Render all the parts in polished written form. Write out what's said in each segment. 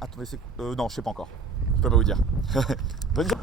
Attendez, c'est... non, je sais pas encore. Je peux pas vous dire. Bonne journée.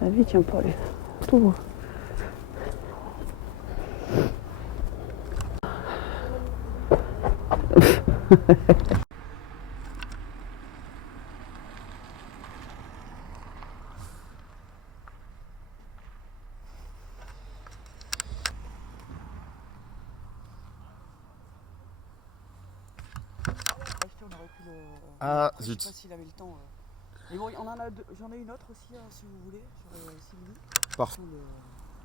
La vie tient pas, les pauvres. Ah, je sais zut. pas s'il avait le temps. Mais bon, j'en ai une autre aussi, si vous voulez, sur Sylvie. Parfait.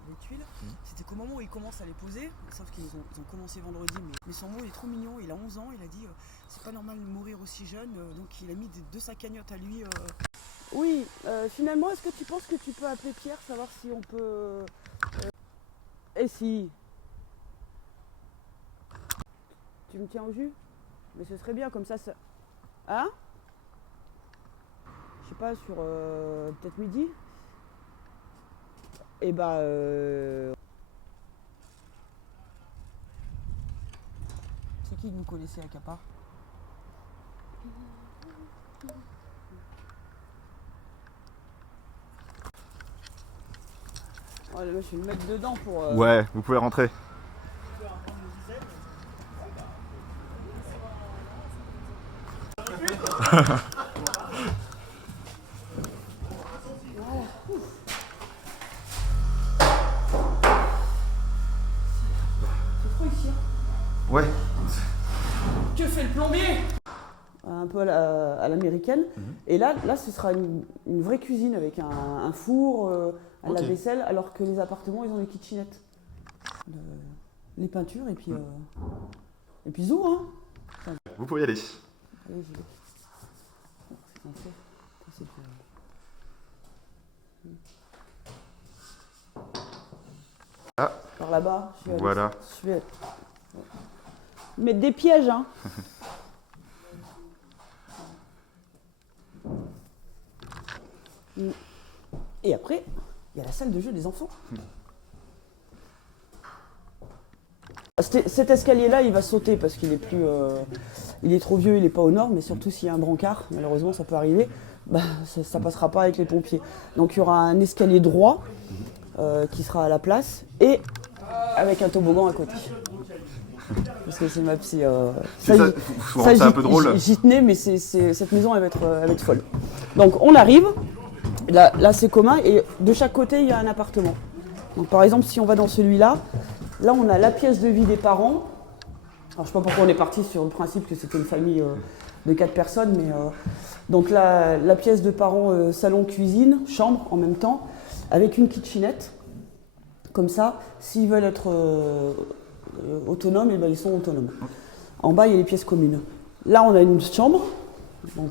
Les tuiles. C'était qu'au moment où il commence à les poser, sauf qu'ils ont commencé vendredi, mais son mot il est trop mignon, il a 11 ans, il a dit c'est pas normal de mourir aussi jeune, donc il a mis de sa cagnotte à lui. Oui, finalement, est-ce que tu penses que tu peux appeler Pierre, savoir si on peut... Et si tu me tiens au jus? Mais ce serait bien, comme ça... Hein? Je sais pas, sur peut-être midi? Et bah... C'est qui que vous connaissez à Capar? Oh, là, je vais le mettre dedans pour... Ouais, vous pouvez rentrer. Ouais. Que fait le plombier? Un peu à l'américaine. Et là, ce sera une vraie cuisine avec un four, un lave-vaisselle, alors que les appartements, ils ont les kitchenettes. Les peintures, et puis zou, hein. Vous pouvez y aller. Allez, j'y vais. C'est Ah. Par là-bas, Voilà. Je vais mettre des pièges, hein. Et après, il y a la salle de jeu des enfants. Cet escalier-là, il va sauter parce qu'il est plus, il est trop vieux, il n'est pas aux normes, mais surtout s'il y a un brancard, malheureusement ça peut arriver, bah, ça passera pas avec les pompiers. Donc il y aura un escalier droit qui sera à la place et avec un toboggan à côté. Parce que c'est ma psy. C'est un peu drôle. J'y tenais, mais cette maison elle va être folle. Donc on arrive, là c'est commun et de chaque côté il y a un appartement. Donc par exemple si on va dans celui-là, là on a la pièce de vie des parents. Alors je sais pas pourquoi on est parti sur le principe que c'était une famille de 4 personnes, mais donc là, la pièce de parents, salon, cuisine, chambre en même temps, avec une kitchenette. Comme ça, s'ils veulent être autonomes, et ben ils sont autonomes. En bas, il y a les pièces communes. Là, on a une chambre bon,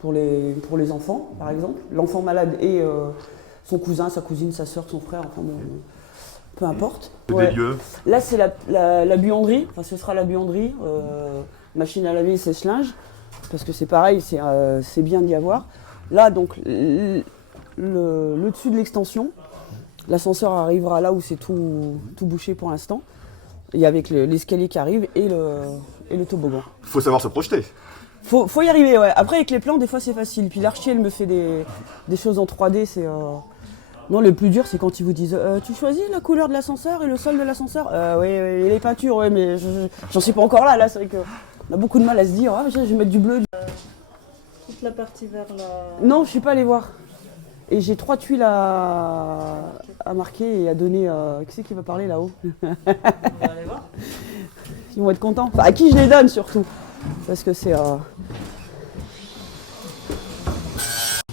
pour les enfants, par exemple. L'enfant malade et son cousin, sa cousine, sa soeur, son frère, enfin bon, peu importe. Des lieux. Là, c'est la buanderie. Enfin, ce sera la buanderie, machine à laver, sèche-linge, parce que c'est pareil, c'est bien d'y avoir. Là, donc, le dessus de l'extension, l'ascenseur arrivera là où c'est tout bouché pour l'instant, et avec l'escalier qui arrive et le toboggan. Il faut savoir se projeter. Faut y arriver, ouais. Après, avec les plans, des fois, c'est facile. Puis l'archi, elle me fait des choses en 3D, c'est... Non, le plus dur, c'est quand ils vous disent tu choisis la couleur de l'ascenseur et le sol de l'ascenseur. Oui, et les peintures, ouais, mais j'en suis pas encore là. Là, c'est vrai qu'on a beaucoup de mal à se dire je vais mettre du bleu. Toute la partie vers la... Non, je suis pas allée voir. Et j'ai 3 tuiles à marquer et à donner. Qui c'est qui va parler là-haut? On va aller voir. Ils vont être contents. Enfin, à qui je les donne surtout. Parce que c'est.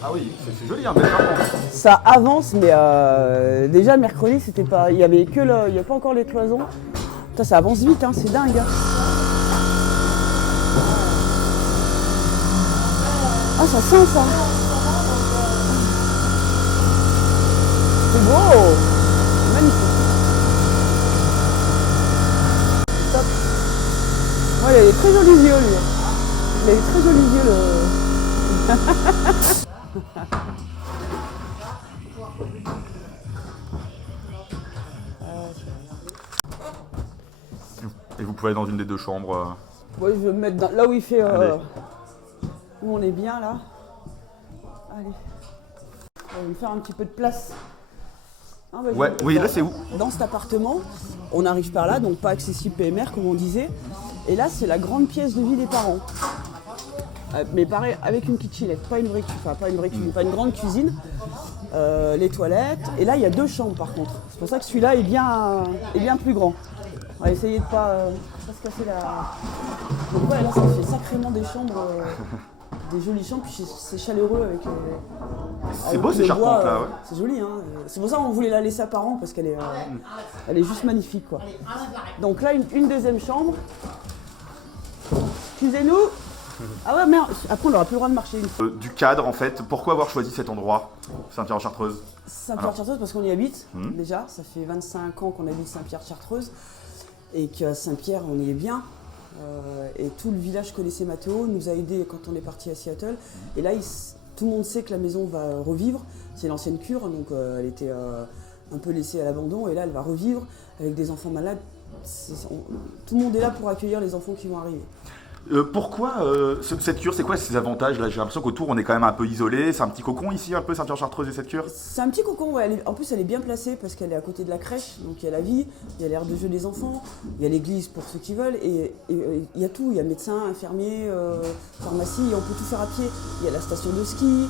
Ah oui, c'est joli, hein, belle vacances. Ça avance, mais déjà mercredi, c'était pas. Il y avait que il n'y a pas encore les cloisons. Putain, ça avance vite, hein, c'est dingue. Hein. Ah, ça sent ça. C'est beau. Magnifique. Top. Ouais, il a des très jolis yeux, lui. Il a des très jolis yeux, Et vous pouvez aller dans une des deux chambres. Ouais, je vais me mettre là où il fait. Allez. Où on est bien là. Allez. On va me faire un petit peu de place. Ah, bah, Ouais, oui, là c'est où? Dans cet appartement, on arrive par là, donc pas accessible PMR comme on disait. Et là, c'est la grande pièce de vie des parents. Mais pareil, avec une kitchenette, pas une vraie cuisine, pas une grande cuisine. Les toilettes. Et là, il y a 2 chambres par contre. C'est pour ça que celui-là est bien plus grand. On va essayer de pas se casser la. Donc ouais, là, ça fait sacrément des chambres, des jolies chambres. Puis c'est chaleureux avec. C'est beau ces charpentes là, ouais. C'est joli, hein. C'est pour ça qu'on voulait la laisser à parents parce qu'elle est, elle est juste magnifique, quoi. Donc là, une deuxième chambre. Excusez-nous. Ah ouais, merde. Après, on n'aura plus le droit de marcher. Du cadre en fait, pourquoi avoir choisi cet endroit, Saint-Pierre-en-Chartreuse? Saint-Pierre-Chartreuse parce qu'on y habite déjà. Ça fait 25 ans qu'on habite Saint-Pierre-Chartreuse et qu'à Saint-Pierre, on y est bien. Et tout le village connaissait Mathéo, nous a aidés quand on est parti à Seattle. Et là, tout le monde sait que la maison va revivre. C'est l'ancienne cure, donc elle était un peu laissée à l'abandon. Et là, elle va revivre avec des enfants malades. Tout le monde est là pour accueillir les enfants qui vont arriver. Pourquoi cette cure, c'est quoi ses avantages là? J'ai l'impression qu'autour on est quand même un peu isolé, c'est un petit cocon ici, un peu Saint-Pierre-Chartreuse et cette cure? C'est un petit cocon, ouais. En plus elle est bien placée parce qu'elle est à côté de la crèche, donc il y a la vie, il y a l'aire de jeu des enfants, il y a l'église pour ceux qui veulent, et il y a tout, il y a médecin, infirmier, pharmacie, et on peut tout faire à pied. Il y a la station de ski,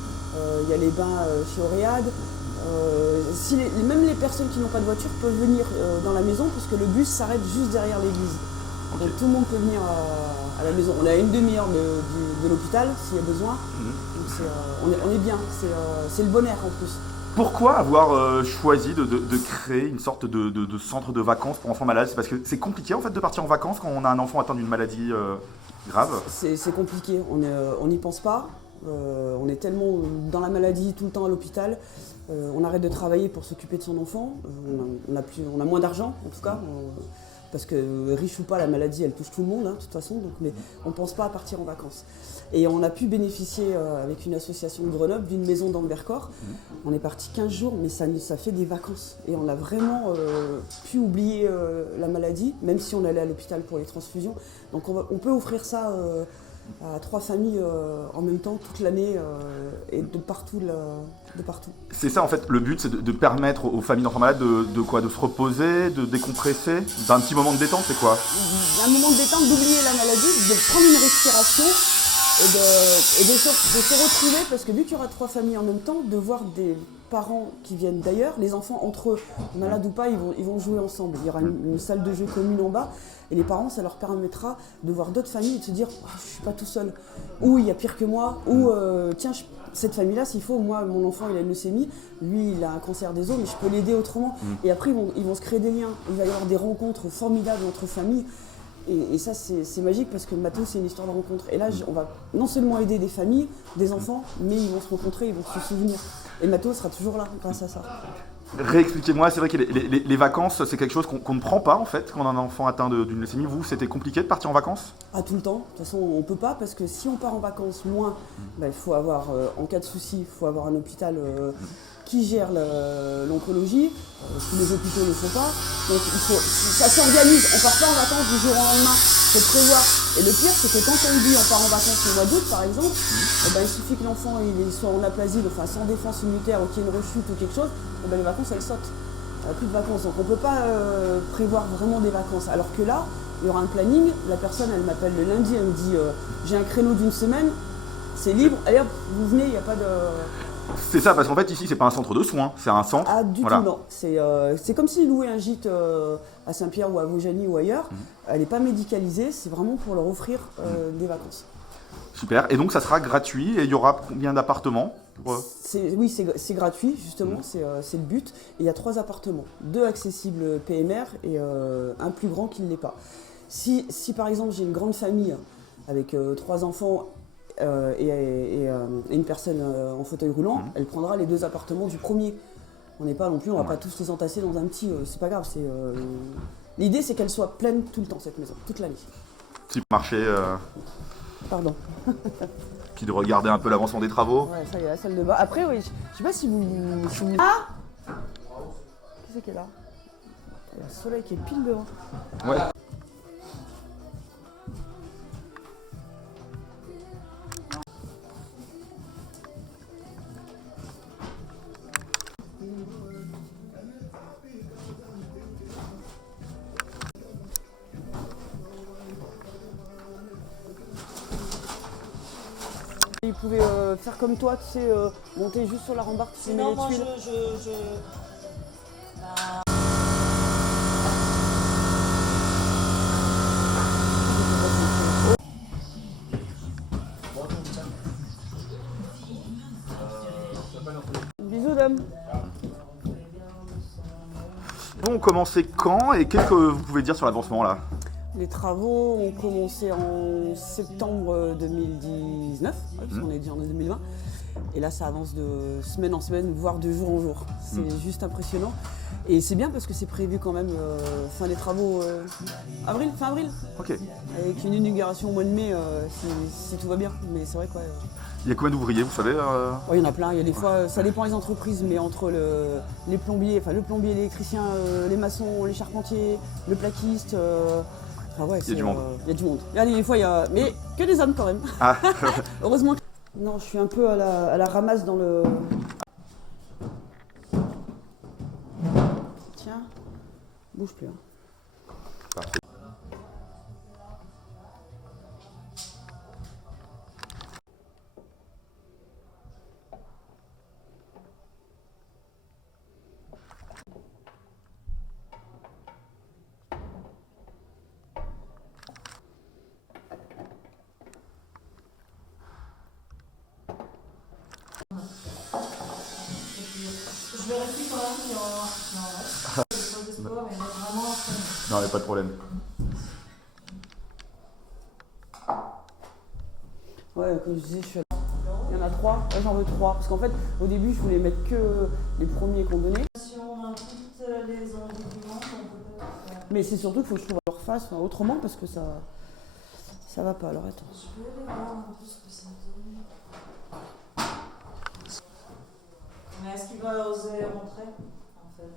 il y a les bains chez Oréade. Même les personnes qui n'ont pas de voiture peuvent venir dans la maison parce que le bus s'arrête juste derrière l'église. Okay. Donc tout le monde peut venir à la maison. On a une demi-heure de l'hôpital s'il y a besoin. Donc on est bien, c'est le bon air en plus. Pourquoi avoir choisi de créer une sorte de centre de vacances pour enfants malades? C'est parce que c'est compliqué en fait de partir en vacances quand on a un enfant atteint d'une maladie grave? C'est compliqué, on n'y pense pas. On est tellement dans la maladie tout le temps à l'hôpital. On arrête de travailler pour s'occuper de son enfant. On a moins d'argent en tout cas. Parce que riche ou pas, la maladie, elle touche tout le monde, hein, de toute façon, donc, mais on ne pense pas à partir en vacances. Et on a pu bénéficier, avec une association de Grenoble, d'une maison dans le Vercors. On est parti 15 jours, mais ça fait des vacances. Et on a vraiment pu oublier la maladie, même si on allait à l'hôpital pour les transfusions. Donc on peut offrir ça à 3 familles en même temps, toute l'année, et de partout. C'est ça en fait, le but c'est de permettre aux familles d'enfants malades de se reposer, de décompresser, d'un petit moment de détente, c'est quoi? Un moment de détente, d'oublier la maladie, de prendre une respiration et de se retrouver, parce que vu qu'il y aura 3 familles en même temps, de voir des parents qui viennent d'ailleurs, les enfants entre eux, malades ou pas, ils vont jouer ensemble. Il y aura une salle de jeu commune en bas, et les parents, ça leur permettra de voir d'autres familles et de se dire oh, je suis pas tout seul, ou il y a pire que moi, ou tiens, cette famille-là, s'il faut, moi, mon enfant, il a une leucémie, lui, il a un cancer des os, mais je peux l'aider autrement. Et après, ils vont se créer des liens. Il va y avoir des rencontres formidables entre familles. Et ça, c'est magique parce que Mathéo, c'est une histoire de rencontre. Et là, on va non seulement aider des familles, des enfants, mais ils vont se rencontrer, ils vont se souvenir. Et Mathéo sera toujours là grâce à ça. Réexpliquez-moi, c'est vrai que les vacances, c'est quelque chose qu'on ne prend pas en fait quand on a un enfant atteint d'une leucémie. Vous, c'était compliqué de partir en vacances? Ah, tout le temps. De toute façon, on ne peut pas parce que si on part en vacances loin, il faut avoir, en cas de souci, il faut avoir un hôpital qui gère l'oncologie. Tous les hôpitaux ne le font pas. Donc ça s'organise. On ne part pas en vacances du jour au lendemain. Il faut prévoir. Et le pire, c'est que quand on dit on part en vacances au mois d'août, par exemple, il suffit que l'enfant il soit en aplasie, enfin sans défense immunitaire ou qu'il y ait une rechute ou quelque chose, les vacances elles sautent. Il n'y a plus de vacances. Donc on ne peut pas prévoir vraiment des vacances. Alors que là, il y aura un planning. La personne, elle m'appelle le lundi, elle me dit j'ai un créneau d'une semaine, c'est libre. Allez hop, vous venez, il n'y a pas de... C'est ça, parce qu'en fait ici c'est pas un centre de soins, c'est un centre. Ah du tout non, c'est comme s'ils louaient un gîte à Saint-Pierre ou à Vaujany ou ailleurs. Elle n'est pas médicalisée, c'est vraiment pour leur offrir des vacances. Super, et donc ça sera gratuit et il y aura combien d'appartements? Ouais. Oui, c'est gratuit, justement, c'est le but. Et il y a 3 appartements, 2 accessibles PMR et un plus grand qui ne l'est pas. Si par exemple j'ai une grande famille avec 3 enfants et une personne en fauteuil roulant, elle prendra les 2 appartements du premier. On n'est pas non plus, on va pas tous les entasser dans un petit, c'est pas grave. L'idée c'est qu'elle soit pleine tout le temps, cette maison, toute l'année. Petit marché Pardon. qui de regarder un peu l'avancement des travaux. Ouais, ça y est, la salle de bain. Après, oui, je sais pas si vous... Ah, qui c'est qui est là? Il y a le soleil qui est pile devant. Ouais. Ils pouvaient faire comme toi, tu sais, monter juste sur la rambarde, tu mets Non, les moi tuiles. Bisous, dame. Bon, commencez quand et qu'est-ce que vous pouvez dire sur l'avancement là? Les travaux ont commencé en septembre 2019, parce qu'on est déjà en 2020. Et là, ça avance de semaine en semaine, voire de jour en jour. C'est juste impressionnant. Et c'est bien parce que c'est prévu quand même fin des travaux fin avril. Ok. Avec une inauguration au mois de mai si tout va bien. Mais c'est vrai quoi. Il y a combien d'ouvriers, vous savez Il y en a plein. Il y a des fois, ça dépend des entreprises, mais entre les plombiers, le plombier, l'électricien, les maçons, les charpentiers, le plaquiste. Ouais, Il y a du monde. Il y a du monde. Et des fois, il y a. Mais que des hommes quand même. Ah. Heureusement. Non, je suis un peu à la ramasse dans le. Tiens, bouge plus. Parfait. Je vérifie quand même qu'il y en reste. Pas d'espoir, mais vraiment. Non, il n'y a pas de problème. Ouais, comme je disais, il y en a 3. Là, j'en veux 3. Parce qu'en fait, au début, je voulais mettre que les premiers qu'on donnait. Si on invite les environnements, on peut pas. Mais c'est surtout qu'il faut que je trouve leur face autrement parce que ça va pas. Alors attends. Je vais aller voir un peu ce que ça donne. Mais est-ce qu'il va oser rentrer, en fait?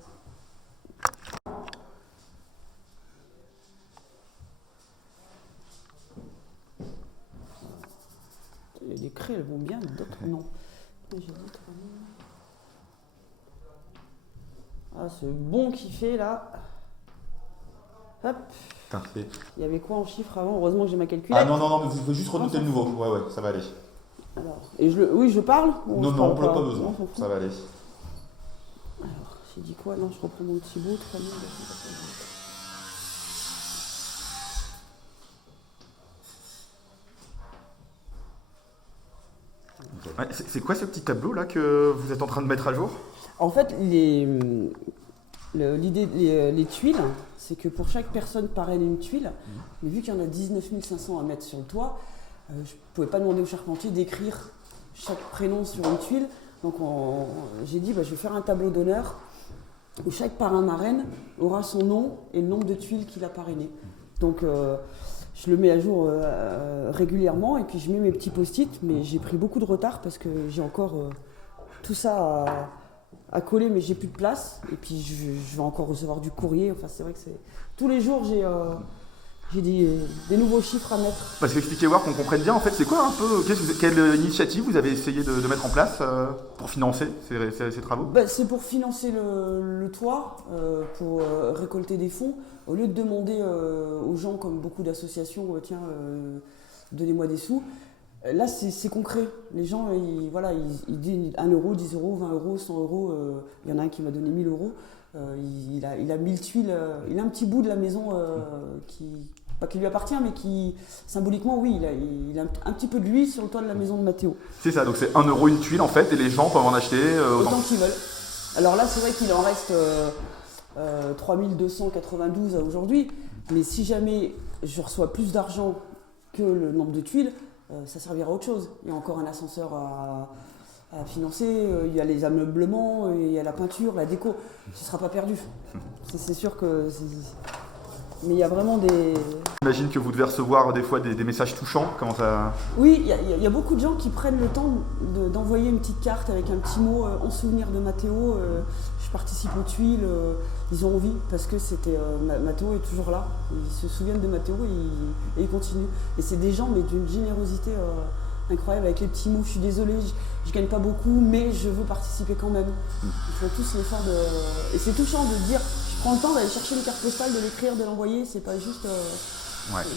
Les craies, elles vont bien, mais d'autres non. J'ai d'autres non. Ah, ce bon qui fait là. Hop. Parfait. Il y avait quoi en chiffres avant? Heureusement que j'ai ma calculette. Ah non, mais vous pouvez juste renoter le nouveau. Ouais, ça va aller. Alors, et oui, je parle ou Non, je on parle n'a pas besoin. Non, on s'en fout. Ça va aller. Alors, j'ai dit quoi? Non, je reprends mon petit bout. Ouais, c'est quoi ce petit tableau là que vous êtes en train de mettre à jour? En fait, l'idée, les tuiles, c'est que pour chaque personne parraine une tuile, mais vu qu'il y en a 19 500 à mettre sur le toit, je ne pouvais pas demander au charpentier d'écrire chaque prénom sur une tuile. Donc j'ai dit, je vais faire un tableau d'honneur où chaque parrain marraine aura son nom et le nombre de tuiles qu'il a parrainé. Donc je le mets à jour régulièrement et puis je mets mes petits post-it, mais j'ai pris beaucoup de retard parce que j'ai encore tout ça à coller, mais j'ai plus de place. Et puis je vais encore recevoir du courrier. Enfin, c'est vrai que tous les jours j'ai des nouveaux chiffres à mettre. Parce que expliquez voir qu'on comprenne bien en fait, c'est quoi un peu, quelle initiative vous avez essayé de mettre en place pour financer ces travaux? C'est pour financer le toit, pour récolter des fonds. Au lieu de demander aux gens, comme beaucoup d'associations, tiens, donnez-moi des sous. Là, c'est concret. Les gens, ils disent 1 euro, 10 euros, 20 euros, 100 euros. Il y en a un qui m'a donné 1000 euros. Il a 1000 tuiles. Il a un petit bout de la maison pas qui lui appartient, mais qui, symboliquement, oui, il a un petit peu de lui sur le toit de la maison de Mathéo. C'est ça, donc c'est 1 euro une tuile en fait, et les gens peuvent en acheter autant qu'ils veulent. Alors là, c'est vrai qu'il en reste 3292 aujourd'hui, mais si jamais je reçois plus d'argent que le nombre de tuiles, ça servira à autre chose. Il y a encore un ascenseur à financer, il y a les ameublements, il y a la peinture, la déco. Ce ne sera pas perdu. C'est sûr que... Mais il y a vraiment des... J'imagine que vous devez recevoir des fois des messages touchants, comment ça... Oui, il y a beaucoup de gens qui prennent le temps d'envoyer une petite carte avec un petit mot en souvenir de Mathéo. Je participe aux tuiles, ils ont envie parce que Mathéo est toujours là. Ils se souviennent de Mathéo et ils continuent. Et c'est des gens mais d'une générosité incroyable avec les petits mots. Je suis désolée, je gagne pas beaucoup, mais je veux participer quand même. Ils font tous l'effort de... Et c'est touchant de dire, je prends le temps d'aller chercher une carte postale, de l'écrire, de l'envoyer. C'est pas juste,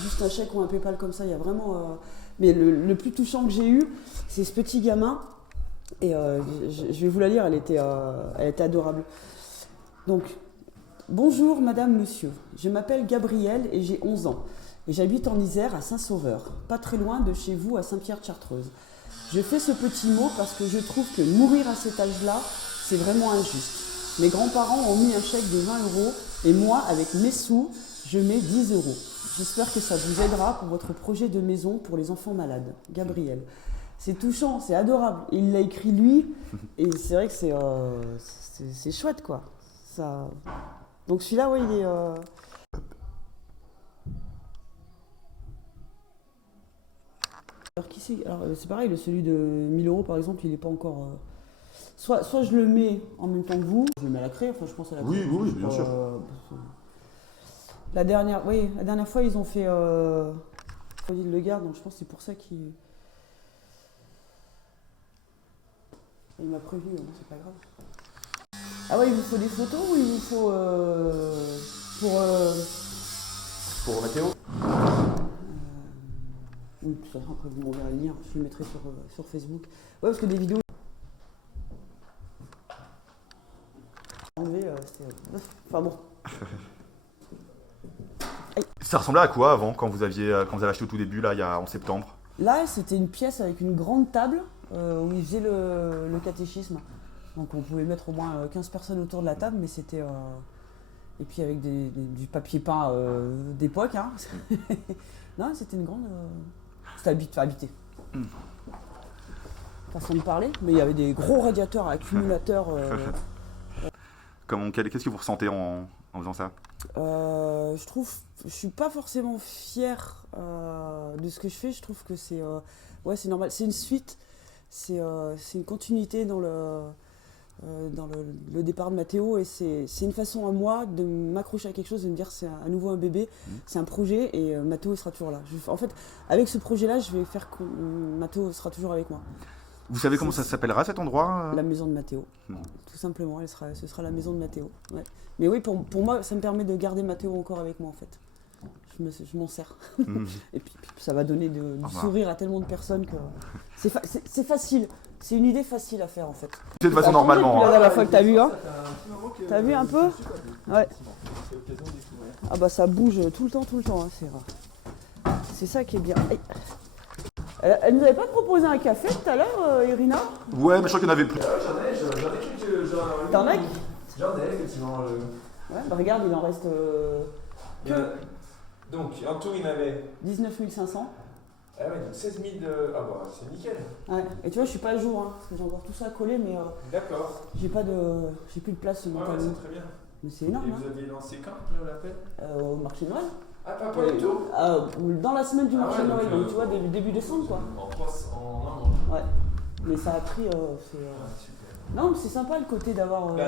juste un chèque ou un PayPal comme ça. Il y a vraiment... Mais le plus touchant que j'ai eu, c'est ce petit gamin. Et je vais vous la lire, elle était adorable. Donc, bonjour madame, monsieur. Je m'appelle Gabrielle et j'ai 11 ans. Et j'habite en Isère à Saint-Sauveur, pas très loin de chez vous à Saint-Pierre-de-Chartreuse. Je fais ce petit mot parce que je trouve que mourir à cet âge-là, c'est vraiment injuste. Mes grands-parents ont mis un chèque de 20 € et moi, avec mes sous, je mets 10 €. J'espère que ça vous aidera pour votre projet de maison pour les enfants malades. Gabrielle. C'est touchant, c'est adorable. Il l'a écrit lui, et c'est vrai que c'est chouette, quoi. Ça... Donc celui-là, oui, il est... Alors, qui c'est ? Alors, c'est pareil, celui de 1000 € par exemple, il n'est pas encore... Soit je le mets en même temps que vous, je le mets à la craie, enfin je pense à la craie. Oui, bien sûr. La dernière fois, ils ont fait Folie de Le Gard, donc je pense que c'est pour ça qu'il... Il m'a prévenu, hein, c'est pas grave. Ah ouais, il vous faut des photos ou il vous faut Pour Mathéo oui, de toute façon, après vous m'enverrez le lien, je le mettrai sur Facebook. Ouais, parce que des vidéos... Enfin bon. Ça ressemblait à quoi avant, quand vous avez acheté au tout début, là, en septembre? Là, c'était une pièce avec une grande table où ils faisaient le catéchisme. Donc on pouvait mettre au moins 15 personnes autour de la table, mais c'était... Et puis avec du papier peint d'époque. Hein. Non, c'était une grande... C'était habité. Façon de parler, mais il y avait des gros radiateurs à accumulateurs. Qu'est-ce que vous ressentez en faisant ça? Je suis pas forcément fière de ce que je fais. Je trouve que c'est normal. C'est une suite, c'est une continuité dans le départ de Mathéo, et c'est une façon à moi de m'accrocher à quelque chose, de me dire c'est à nouveau un bébé, c'est un projet, et Mathéo sera toujours là. En fait, avec ce projet-là, je vais faire que Mathéo sera toujours avec moi. Vous savez comment ça s'appellera cet endroit? La maison de Mathéo, tout simplement. Ce sera la maison de Mathéo. Ouais. Mais oui, pour moi, ça me permet de garder Mathéo encore avec moi en fait. Je m'en sers. Et puis ça va donner du sourire à tellement de personnes que c'est facile. C'est une idée facile à faire en fait. C'est de façon normalement. La dernière fois que t'as vu, hein. T'as vu un peu? Ouais. Ah bah ça bouge tout le temps, hein. C'est rare. C'est ça qui est bien. Elle nous avait pas proposé un café tout à l'heure, Irina? Ouais, mais je crois qu'il y en avait plus. J'en ai quelques. T'en as? J'en ai, effectivement. Ouais, bah regarde, il en reste Donc, en tout, il y en avait 19 500. Ah ouais, donc 16 000 de... Ah bah, c'est nickel. Ouais, et tu vois, je suis pas à jour, hein, parce que j'ai encore tout ça à coller, mais D'accord. j'ai plus de place sur mon Ouais, tableau. c'est très bien. Mais c'est énorme, Et hein. vous aviez lancé quand, l'appel? Au marché de Noël. Ah, pas du tout. Dans la semaine du marché ouais, de Noël, donc, donc tu vois, début décembre, quoi. En un mois. Ouais. Mais ça a pris... Super. Non, mais c'est sympa le côté d'avoir... Oui,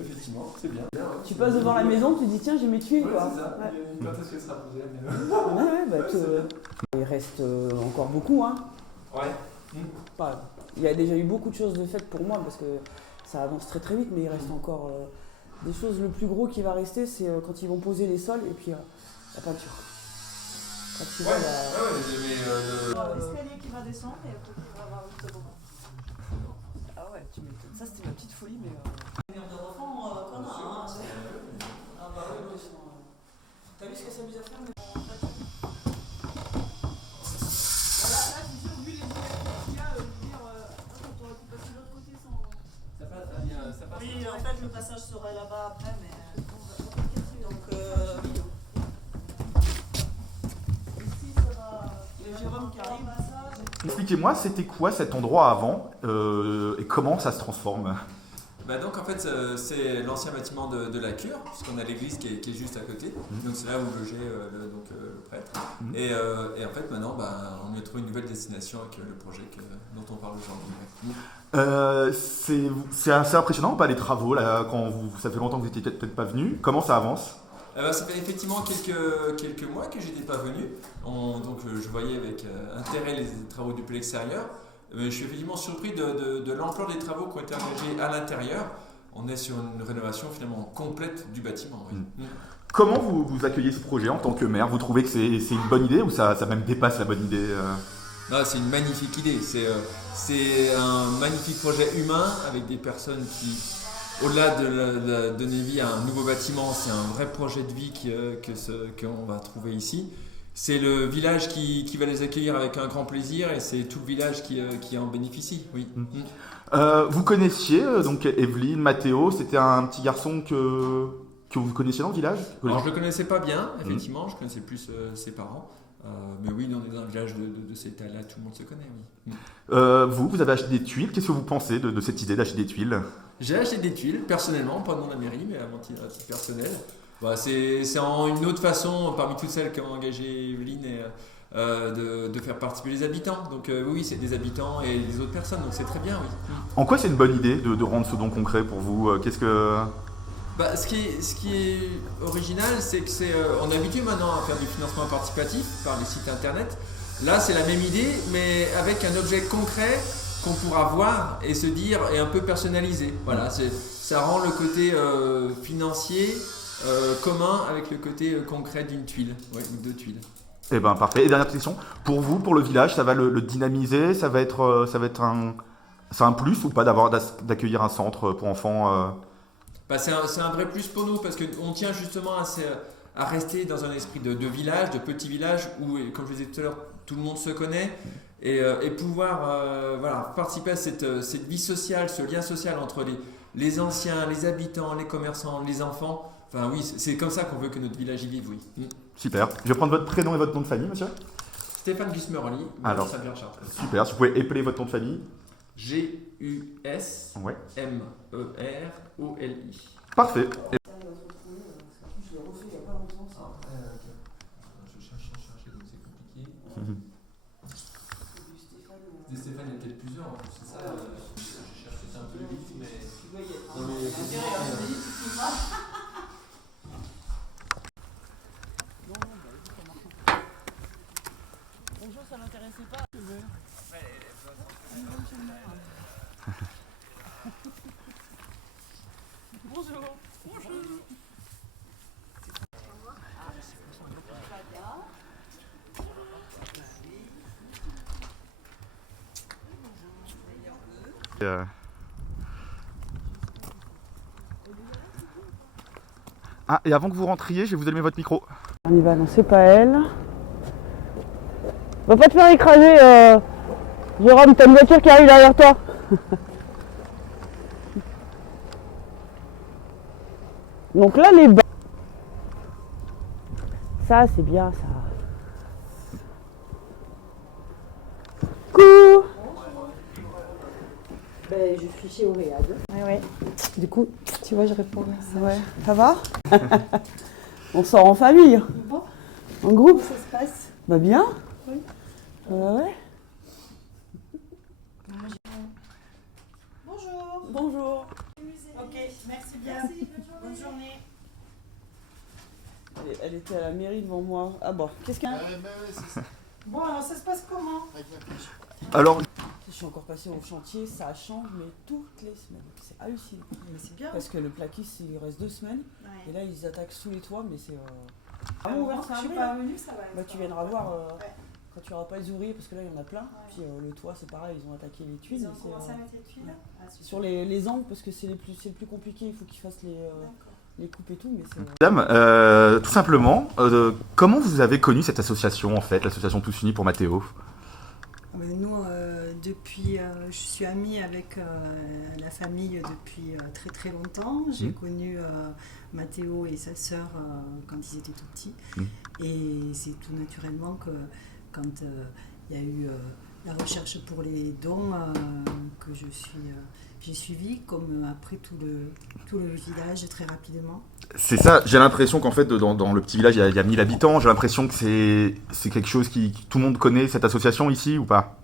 effectivement, c'est bien. Tu passes devant la maison, tu te dis, tiens, j'ai mes tuiles, quoi. C'est ça. Ouais. Quand est-ce que ça sera posé? Ouais, bah, il reste encore beaucoup, hein. Ouais. Enfin, il y a déjà eu beaucoup de choses de faites pour moi, parce que ça avance très très vite, mais il reste encore des choses. Le plus gros qui va rester, c'est quand ils vont poser les sols, et puis la peinture. Quand tu vois, L'escalier qui va descendre et après il va avoir le toboggan. Ah ouais, tu m'étonnes. Ça, c'était ma petite folie, mais... Venir de enfants, qu'on a, hein. Ah bah oui, t'as vu ce que ça s'amuse à faire, mais... là-bas après, mais donc ici ça va. Les Jérôme qui arrive. Expliquez-moi, c'était quoi cet endroit avant et comment ça se transforme? Bah donc en fait c'est l'ancien bâtiment de la cure, puisqu'on a l'église qui est juste à côté, donc c'est là où logeait le prêtre. Et en fait maintenant on a trouvé une nouvelle destination avec le projet dont on parle aujourd'hui. C'est assez impressionnant ou pas les travaux là, ça fait longtemps que vous n'étiez peut-être pas venu. Comment ça avance? Ça fait effectivement quelques mois que j'étais pas venu, donc je voyais avec intérêt les travaux depuis l'extérieur. Je suis effectivement surpris de l'ampleur des travaux qui ont été engagés à l'intérieur. On est sur une rénovation finalement complète du bâtiment. Oui. Comment vous accueillez ce projet en tant que maire? Vous trouvez que c'est une bonne idée ou ça même dépasse la bonne idée? Non, c'est une magnifique idée. C'est un magnifique projet humain avec des personnes qui, au-delà de donner vie à un nouveau bâtiment, c'est un vrai projet de vie qu'on va trouver ici. C'est le village qui va les accueillir avec un grand plaisir et c'est tout le village qui en bénéficie. Oui. Vous connaissiez donc Evelyne, Mathéo, c'était un petit garçon que vous connaissiez dans le village? Alors je ne le connaissais pas bien, effectivement, je connaissais plus ses parents. Mais oui, dans un village de cette taille-là, tout le monde se connaît. Oui. Vous avez acheté des tuiles, qu'est-ce que vous pensez de cette idée d'acheter des tuiles? J'ai acheté des tuiles, personnellement, pas dans la mairie, mais à mon titre personnel. C'est une autre façon, parmi toutes celles qui ont engagé Evelyne, de faire participer les habitants. Donc oui, c'est des habitants et les autres personnes, donc c'est très bien, oui. En quoi c'est une bonne idée de rendre ce don concret pour vous? Qu'est-ce que... Ce qui est original, c'est que on est habitué maintenant à faire du financement participatif par les sites internet. Là, c'est la même idée, mais avec un objet concret qu'on pourra voir et se dire, et un peu personnalisé. Voilà, ça rend le côté financier commun avec le côté concret d'une tuile, ou deux tuiles. Eh ben parfait. Et dernière question, pour vous, pour le village, ça va le dynamiser, ça va être c'est un plus ou pas d'accueillir un centre pour enfants C'est un vrai plus pour nous parce qu'on tient justement à rester dans un esprit de village, de petit village où, comme je disais tout à l'heure, tout le monde se connaît et pouvoir participer à cette vie sociale, ce lien social entre les anciens, les habitants, les commerçants, les enfants. Enfin oui, c'est comme ça qu'on veut que notre village y vive, oui. Super. Je vais prendre votre prénom et votre nom de famille, monsieur. Stéphane Gusmeroli, alors, Saint-Pierre-Chartres. Super, si vous pouvez épeler votre nom de famille. G-U-S-M-E-R-O-L-I. Parfait. Je cherchais, donc c'est compliqué. Stéphane, il y a peut-être plusieurs, en plus, c'est ça. Je cherchais un peu vite, mais. Bonjour, ça m'intéressait pas. Bonjour. Ah, et avant que vous rentriez, je vais vous allumer votre micro. On y va, non, c'est pas elle. Va pas te faire écraser, Jérôme, t'as une voiture qui arrive derrière toi. Donc là, les bas. Ça, c'est bien, ça. Coucou. Ben, je suis chez Auréade. Ouais. Du coup, tu vois, je réponds à ça. Ouais, ça va? On sort en famille, Bon, en groupe. ça se passe. Bah bien. Oui. Ouais. Bonjour. Bonjour. Ok, merci bien. Bonne journée. Elle était à la mairie devant moi. Ah bon, qu'est-ce qu'il y a? Bon, alors ça se passe comment? Alors, Je suis encore passée au chantier, ça change, mais toutes les semaines. C'est hallucinant. Mais c'est bien. Parce que le plaquiste, il reste 2 semaines. Ouais. Et là, ils attaquent sous les toits, mais c'est... Ah, ouvert, je c'est suis avril. pas venue, ça va. Bah, tu viendras voir Ouais. quand tu n'auras pas les ouvriers, parce que là, il y en a plein. Puis le toit, c'est pareil, ils ont attaqué les tuiles. Ils ont mais c'est, commencé à mettre les tuiles. ouais. Ah, super. sur les angles, parce que c'est le plus compliqué, il faut qu'ils fassent D'accord. les coupes et tout, mais c'est... madame, tout simplement, comment vous avez connu cette association, en fait, l'association Tous Unis pour Mathéo? Ben, nous, je suis amie avec la famille depuis très très longtemps. J'ai connu Mathéo et sa sœur quand ils étaient tout petits. Et c'est tout naturellement que quand il y a eu la recherche pour les dons que j'ai suivi, comme après tout le village très rapidement. C'est ça, j'ai l'impression qu'en fait, dans le petit village, il y a 1000 habitants. J'ai l'impression que c'est quelque chose qui tout le monde connaît, cette association ici, ou pas?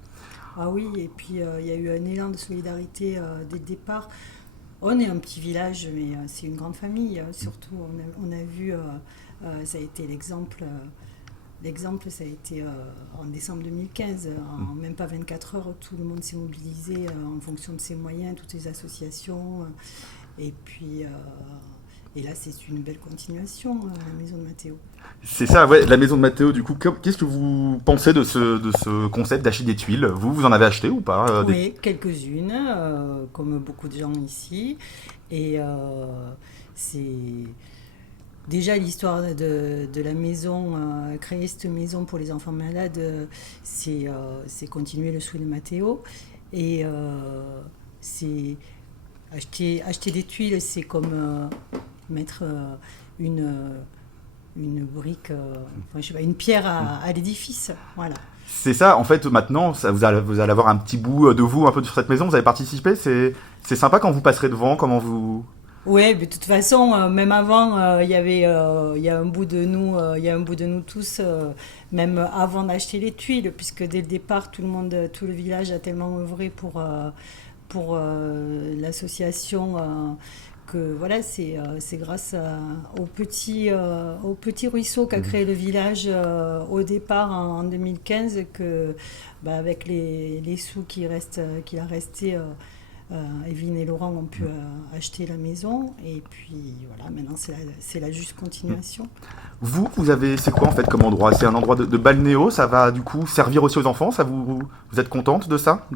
Ah oui, et puis il y a eu un élan de solidarité dès le départ. On est un petit village, mais c'est une grande famille. Surtout, on a vu, ça a été l'exemple. L'exemple, ça a été en décembre 2015. En même pas 24 heures, tout le monde s'est mobilisé en fonction de ses moyens, toutes les associations. Et puis, et là, c'est une belle continuation, la maison de Mathéo. C'est ça, ouais, la maison de Mathéo, du coup, qu'est-ce que vous pensez de ce concept d'acheter des tuiles? Vous en avez acheté ou pas Oui, quelques-unes, comme beaucoup de gens ici. Et c'est... Déjà, l'histoire de la maison, créer cette maison pour les enfants malades, c'est continuer le souhait de Mathéo. Et c'est acheter des tuiles, c'est comme mettre une brique, enfin, je sais pas, une pierre à l'édifice. Voilà. C'est ça, en fait, maintenant, vous allez avoir un petit bout de vous, un peu sur cette maison, vous avez participé, c'est sympa quand vous passerez devant, comment vous... Oui, mais de toute façon, même avant, il y a un bout de nous tous, même avant d'acheter les tuiles, puisque dès le départ, tout le village a tellement œuvré pour l'association que voilà, c'est grâce au petit ruisseau qu'a créé le village au départ en 2015 que, avec les sous qu'il a resté. Evelyne et Laurent ont pu acheter la maison et puis voilà, maintenant c'est la juste continuation. Vous avez, c'est quoi en fait comme endroit? C'est un endroit de balnéo, ça va du coup servir aussi aux enfants, ça vous êtes contente de ça?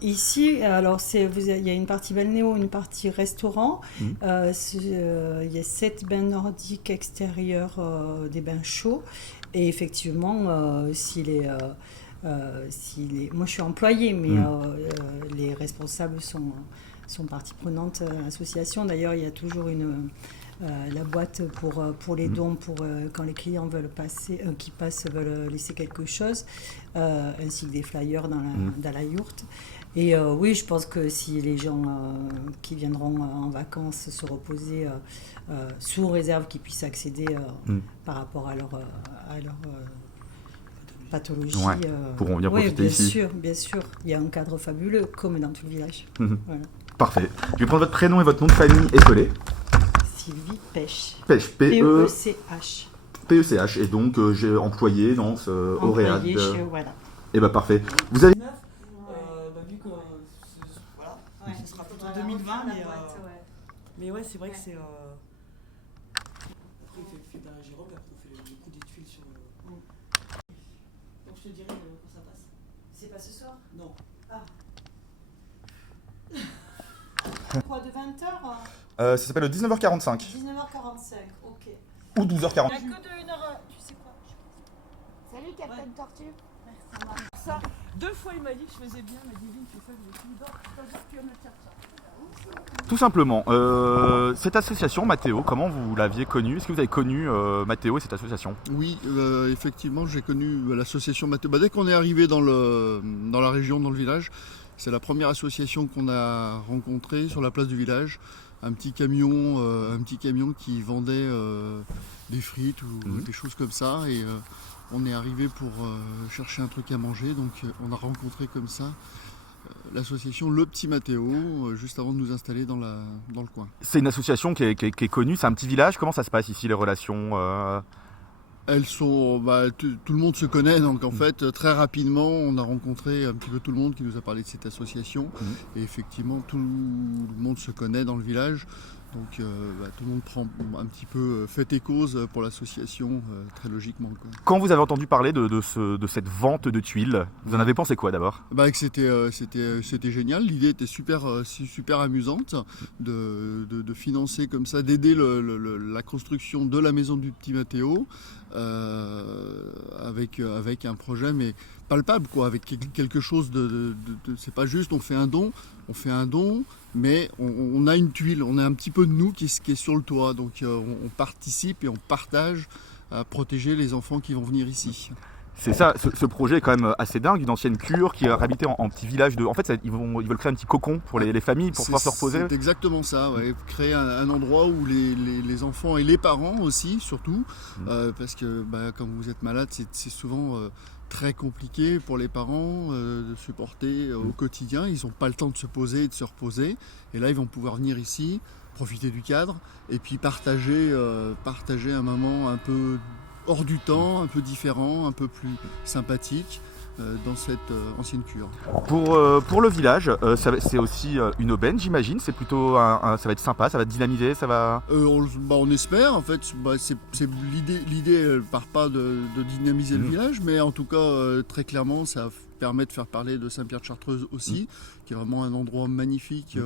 Ici, alors il y a une partie balnéo, une partie restaurant, il y a 7 bains nordiques extérieurs, des bains chauds et effectivement moi je suis employée, mais les responsables sont partie prenante à l'association. D'ailleurs, il y a toujours la boîte pour les dons, pour quand les clients veulent veulent laisser quelque chose, ainsi que des flyers dans la yourte. Et oui, je pense que si les gens qui viendront en vacances se reposer, sous réserve qu'ils puissent accéder par rapport à leur pathologie. Ouais, pourront venir profiter ici. Bien sûr. Il y a un cadre fabuleux, comme dans tout le village. Voilà. Parfait. Je vais prendre votre prénom et votre nom de famille étoilé. Sylvie Pêche. Pêche, P-E-C-H. P-E-C-H. Et donc, j'ai employé dans ce Auréade. Voilà. Et bah parfait. Vous avez... Vu que voilà, ce sera plutôt 2020, mais ouais, c'est vrai que c'est... Après, il fait un Jérôme, après on fait le coup des tuiles sur le... Donc je te dirai quand ça passe. C'est pas ce soir? Non. Ah. Quoi, de 20h? ça s'appelle le 19h45. 19h45, ok. Ou 12h40. Il n'y a que de 1h, tu sais quoi? Salut, Captain Tortue. Merci. Ça, 2 fois il m'a dit que je faisais bien, mais Divine, tu fais ça, je suis d'or, tu vas me faire ça. Tout simplement. Cette association, Mathéo, comment vous l'aviez connue? Est-ce que vous avez connu Mathéo et cette association? Oui, effectivement, j'ai connu l'association Mathéo. Dès qu'on est arrivé dans la région, dans le village, c'est la première association qu'on a rencontrée sur la place du village. Un petit camion qui vendait des frites ou des choses comme ça. Et on est arrivé pour chercher un truc à manger. Donc on a rencontré comme ça l'association Le Petit Mathéo, juste avant de nous installer dans le coin. C'est une association qui est connue, c'est un petit village. Comment ça se passe ici, les relations Elles sont, tout le monde se connaît, donc en fait très rapidement on a rencontré un petit peu tout le monde qui nous a parlé de cette association et effectivement tout le monde se connaît dans le village, Donc tout le monde prend un petit peu fait et cause pour l'association, très logiquement, quoi. Quand vous avez entendu parler de cette vente de tuiles, vous en avez pensé quoi d'abord? Que c'était génial, l'idée était super amusante de financer comme ça, d'aider la construction de la maison du petit Mathéo avec un projet mais palpable, quoi, avec quelque chose c'est pas juste on fait un don, mais on a une tuile, on a un petit peu de nous qui est sur le toit, donc on participe et on partage à protéger les enfants qui vont venir ici. C'est ça, ce projet est quand même assez dingue, une ancienne cure qui a habité en petit village de... En fait, ils veulent créer un petit cocon pour les familles, pour pouvoir se reposer. C'est exactement ça, ouais. Créer un endroit où les enfants et les parents aussi, surtout, parce que quand vous êtes malade, c'est souvent très compliqué pour les parents de supporter au quotidien. Ils n'ont pas le temps de se poser et de se reposer. Et là, ils vont pouvoir venir ici, profiter du cadre, et puis partager un moment un peu hors du temps, un peu différent, un peu plus sympathique dans cette ancienne cure. Pour le village, c'est aussi une aubaine, j'imagine. C'est plutôt ça va être sympa, ça va être dynamisé, ça va... On espère, en fait. L'idée part pas de dynamiser le village, mais en tout cas, très clairement, ça permet de faire parler de Saint-Pierre-de-Chartreuse aussi, qui est vraiment un endroit magnifique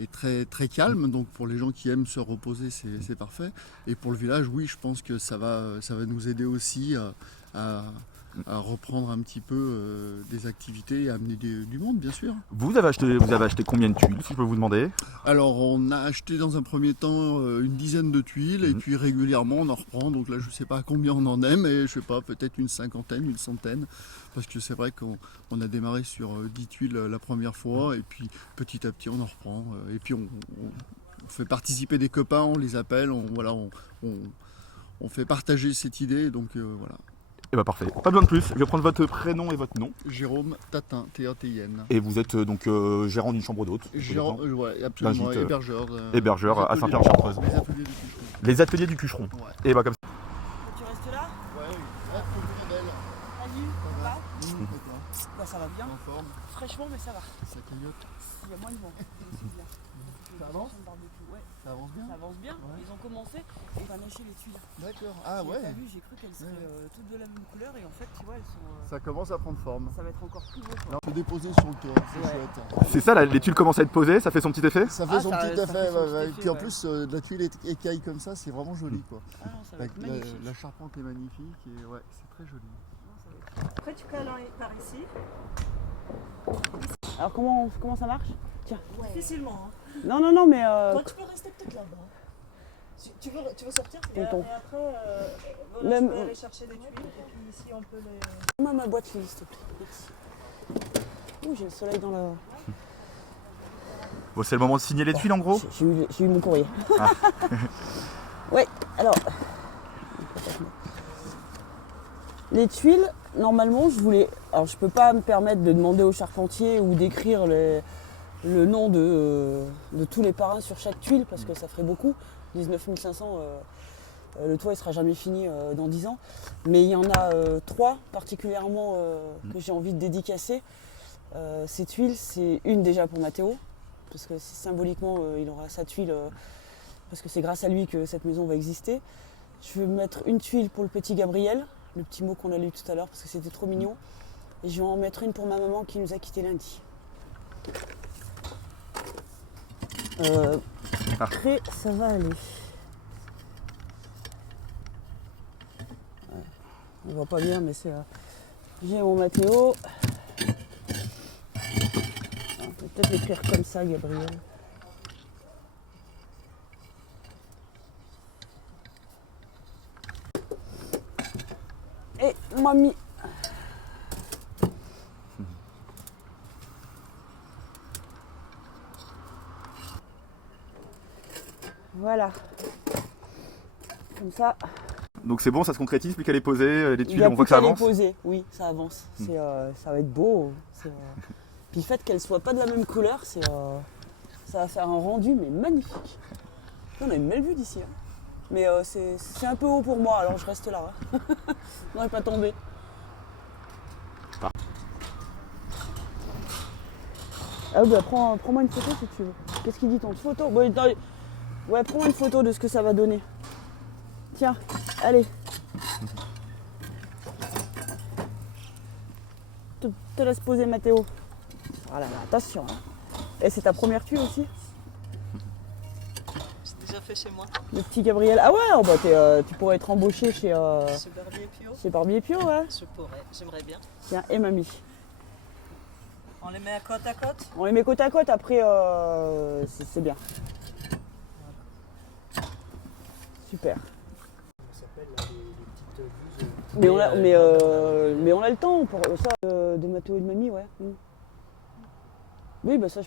et très, très calme. Donc pour les gens qui aiment se reposer, c'est parfait. Et pour le village, oui, je pense que ça va nous aider aussi à reprendre un petit peu des activités et à amener du monde, bien sûr. Vous avez acheté combien de tuiles, si je peux vous demander? Alors, on a acheté dans un premier temps une dizaine de tuiles et puis régulièrement on en reprend. Donc là, je ne sais pas combien on en est, mais je sais pas, peut-être une cinquantaine, une centaine. Parce que c'est vrai qu'on a démarré sur 10 tuiles la première fois et puis petit à petit on en reprend. Et puis on fait participer des copains, on les appelle, on fait partager cette idée. Donc voilà. Eh ben parfait, pas besoin de plus. Je vais prendre votre prénom et votre nom. Jérôme Tatin, T-A-T-I-N. Et vous êtes donc gérant d'une chambre d'hôte? Ouais, absolument, hébergeur. Hébergeur à Saint-Pierre-de-Chartreuse. Les ateliers du Cucheron. Les ateliers du Cucheron. Ouais. Et bah comme ça. Tu restes là? Ouais, belle. Salut, ça va? Ça va bien. En forme, Fraîchement, mais ça va. ça clignote. Il y a moins de vent. Ça avance? Ouais, Ça avance bien? ça avance bien. Ouais. Ils ont commencé et on a lâché les tuiles. D'accord. Ah J'ai ouais. pas vu, j'ai cru qu'elles seraient toutes de la même couleur et en fait, tu vois, elles sont. Ça commence à prendre forme. Ça va être encore plus beau. Quoi. Se déposer sur le toit, c'est Ouais. chouette. C'est ça, les tuiles commencent à être posées, ça fait son petit effet? Ça fait son ça petit fait effet, son petit ouais. effet, Puis en ouais. plus, la tuile écaille comme ça, c'est vraiment joli, quoi. Ah non, ça va être magnifique. La charpente est magnifique et ouais, c'est très joli. Non, ça va être- Après, tu cales par ici. Alors comment ça marche? Tiens. Difficilement. Hein. Non, mais. Toi, tu peux rester peut-être là-bas. Tu veux sortir et Tonton. après, Même- tu peux aller chercher des tuiles et puis ici, on peut les... Mets ma boîte s'il te plaît. Merci. Ouh, j'ai le soleil dans la. Bon, c'est le moment de signer les tuiles en gros? J'ai eu mon courrier. Ouais, alors. Les tuiles, normalement, alors, je peux pas me permettre de demander au charpentier ou d'écrire le nom de tous les parrains sur chaque tuile parce que ça ferait beaucoup. 19 500, le toit il sera jamais fini dans 10 ans. Mais il y en a 3 particulièrement que j'ai envie de dédicacer. Ces tuiles, c'est une déjà pour Mathéo, parce que symboliquement il aura sa tuile, parce que c'est grâce à lui que cette maison va exister. Je vais mettre une tuile pour le petit Gabriel, le petit mot qu'on a lu tout à l'heure, parce que c'était trop mignon. Et je vais en mettre une pour ma maman qui nous a quittés lundi. Après, ça va aller. Ouais. On voit pas bien, mais c'est... J'ai mon Mathéo. On peut peut-être l'écrire comme ça, Gabriel. Et mamie. Voilà. Comme ça. Donc c'est bon, ça se concrétise, plus qu'elle est posée, les Il y tuiles, a on voit plus que ça qu'à les avance. poser. Oui, ça avance. Ça va être beau. Puis le fait qu'elles ne soient pas de la même couleur, ça va faire un rendu mais magnifique. On a une belle vue d'ici. Hein. Mais c'est un peu haut pour moi, alors je reste là. Hein. On n'est pas tombé. Ah bah prends-moi une photo si tu veux. Qu'est-ce qu'il dit ton photo? Bon, Ouais, prends une photo de ce que ça va donner. Tiens, allez. Te laisse poser Mathéo. Voilà, attention. Hein. Et c'est ta première tuile aussi? C'est déjà fait chez moi. Le petit Gabriel. Ah ouais, oh bah tu pourrais être embauché chez Barbier Pio. chez Barbier Pio, ouais. Je pourrais, j'aimerais bien. Tiens, et mamie. On les met à côte à côte. On les met côte à côte, après c'est bien. Super. Mais on a le temps pour ça de Mathéo et de mamie, ouais. Oui, bah ça je peux.